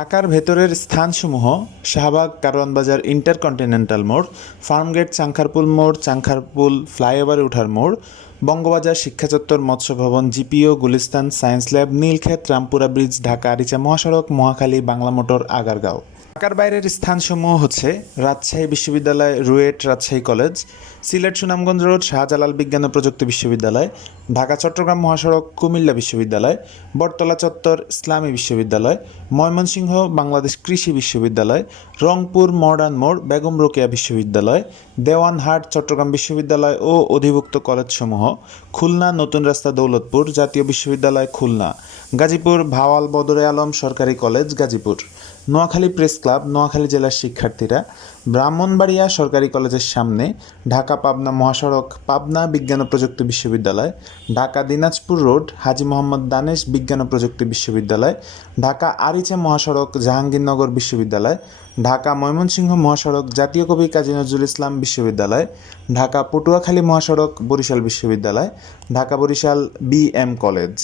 ঢাকার ভেতরের স্থানসমূহ, শাহবাগ, কারওয়ানবাজার, ইন্টারকন্টিনেন্টাল মোড়, ফার্মগেট, চাংখারপুল মোড়, চাংখারপুল ফ্লাইওভারে ওঠার মোড়, বঙ্গবাজার শিক্ষা চত্বর, মৎস্য ভবন, GPO, Gulistan science lab, Nilkhet, Rampura bridge, Dhaka, Aricha মহাসড়ক, মহাখালী, বাংলা মোটর, আগারগাঁও। ঢাকার বাইরের স্থানসমূহ হচ্ছে রাজশাহী বিশ্ববিদ্যালয়, রুয়েট রাজশাহী কলেজ, সিলেট সুনামগঞ্জ রোড, শাহজালাল বিজ্ঞান ও প্রযুক্তি বিশ্ববিদ্যালয়, ঢাকা, চট্টগ্রাম মহাসড়ক, কুমিল্লা বিশ্ববিদ্যালয়, বটতলা চত্বর, ইসলামী বিশ্ববিদ্যালয়, ময়মনসিংহ বাংলাদেশ কৃষি বিশ্ববিদ্যালয়, রংপুর মডার্ন মোড়, বেগম রোকেয়া বিশ্ববিদ্যালয় দেওয়ানহাট, চট্টগ্রাম বিশ্ববিদ্যালয় ও অধিভুক্ত কলেজসমূহ, খুলনা, নতুন রাস্তা দৌলতপুর, জাতীয় বিশ্ববিদ্যালয় খুলনা, গাজীপুর, ভাওয়াল বদরে আলম সরকারি college, Gazipur. Noakhali press club, Noakhali জেলার শিক্ষার্থীরা ব্রাহ্মণবাড়িয়া সরকারি কলেজের সামনে ঢাকা পাবনা মহাসড়ক পাবনা বিজ্ঞান ও প্রযুক্তি বিশ্ববিদ্যালয়, ঢাকা দিনাজপুর রোড হাজি মোহাম্মদ দানেশ বিজ্ঞান ও প্রযুক্তি বিশ্ববিদ্যালয়, ঢাকা আরিচা মহাসড়ক জাহাঙ্গীরনগর বিশ্ববিদ্যালয়, ঢাকা ময়মনসিংহ মহাসড়ক জাতীয় কবি কাজী নজরুল ইসলাম বিশ্ববিদ্যালয়, ঢাকা পটুয়াখালী মহাসড়ক বরিশাল বিশ্ববিদ্যালয়, Dhaka Barishal B M college.